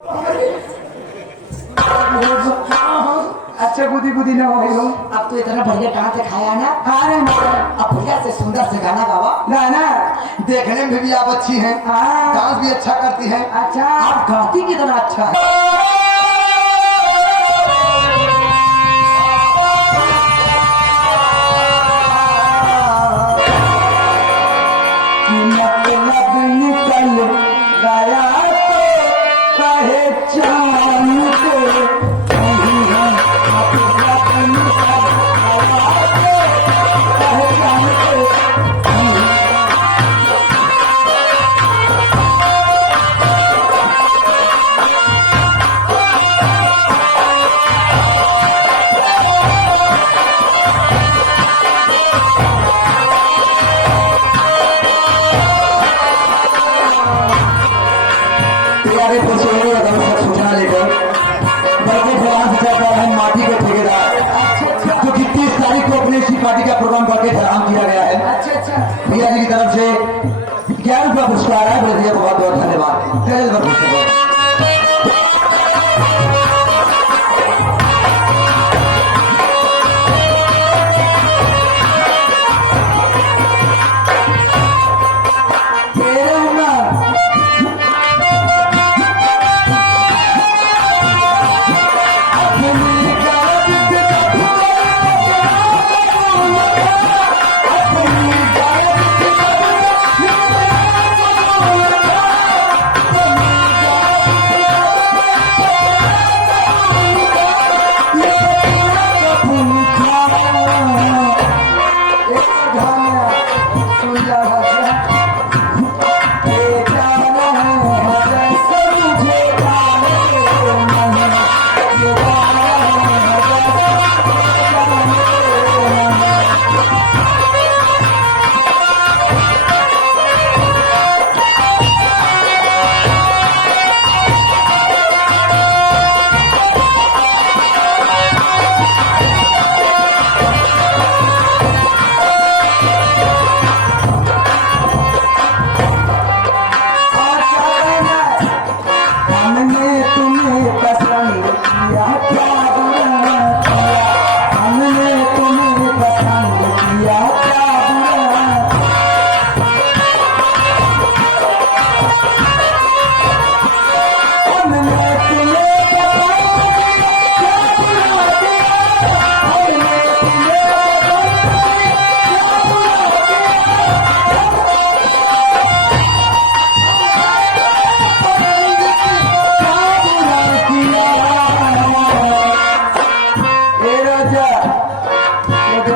अच्छा गुदी गुदी ना हो गई। अब तो इतना बढ़िया कहाँ से खाया ना। हाँ रे अब बढ़िया से सुंदर से गाना गावा। गाना देखने में भी आप अच्छी हैं, हाँ। डांस भी अच्छा करती हैं। अच्छा आप गाती कितना अच्छा है। मतलब निकल गया तो पहचान के नहीं हम मतलब निकल गया तो पहचान के प्यारे पुरुषों का सब सूचना लेकर बल्कि प्रवास चाहता है माटी के ठेकेदार जो कि 30 तारीख को अपने इसी पार्टी का प्रोग्राम करके फराहम किया गया है। अच्छा अच्छा भैया जी की तरफ से 11 रुपया पुरस्कार है। भैया को बहुत बहुत धन्यवाद।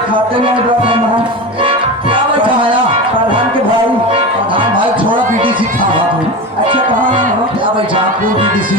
खाते नहीं प्रधान के भाई। प्रधान भाई छोड़ा पीटीसी था। अच्छा कहाँ क्या भाई बीटीसी